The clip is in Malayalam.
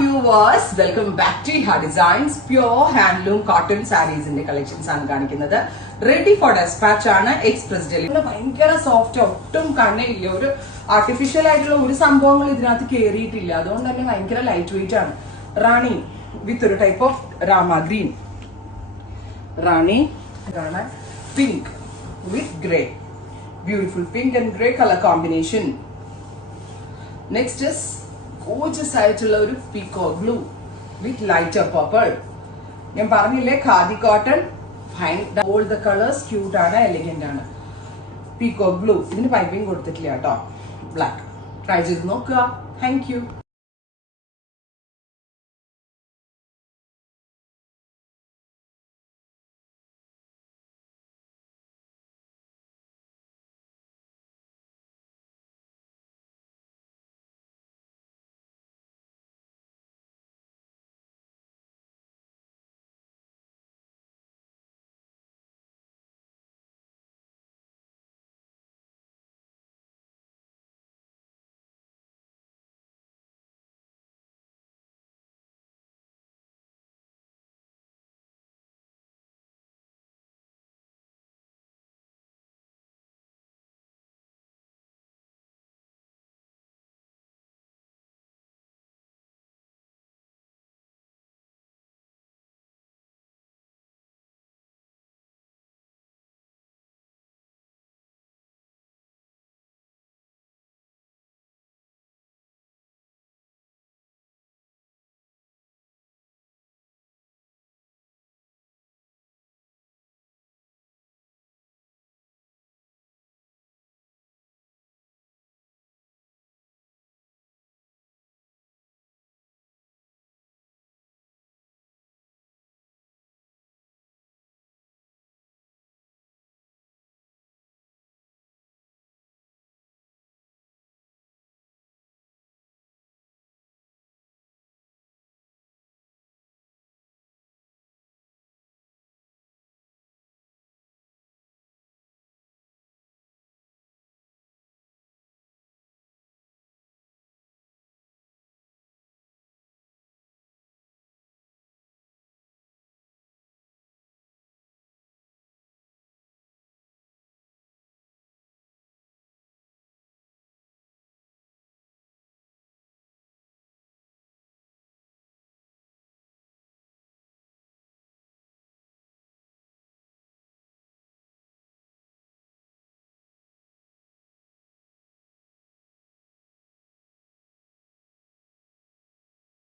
viewers, welcome back to Iha Designs. Pure handloom cotton sarees in the collections ആണ് കാണിക്കുന്നത്. Ready for dispatch ആണ് എക്സ്പ്രസ് ഡെലിവറി. ഭയങ്കര സോഫ്റ്റ്, ഒട്ടും കണ്ണയില്ല, ഒരു ആർട്ടിഫിഷ്യൽ ആയിട്ടുള്ള ഒരു സംഭവങ്ങൾ ഇതിനകത്ത് കയറിയിട്ടില്ല. അതുകൊണ്ട് തന്നെ ഭയങ്കര ലൈറ്റ് വെയിറ്റ് ആണ്. റാണി വിത്ത് ഒരു ടൈപ്പ് ഓഫ് രാമ ഗ്രീൻ, റാണി ഇതാണ് pink with grey, beautiful pink and grey colour combination. Next is gorgeous ആയിട്ടുള്ള ഒരു പീകോക്ക് ബ്ലൂ വിത്ത് ലൈറ്റർ പർപ്പിൾ. ഞാൻ പറഞ്ഞില്ലേ khadi cotton, all the colours cute ആണ്, എലിഗന്റ് ആണ്. പീകോക്ക് ബ്ലൂ, ഇതിന് പൈപ്പിംഗ് കൊടുത്തിട്ടില്ല കേട്ടോ. ബ്ലാക്ക് ട്രൈ ചെയ്ത് നോക്കുക. Thank you.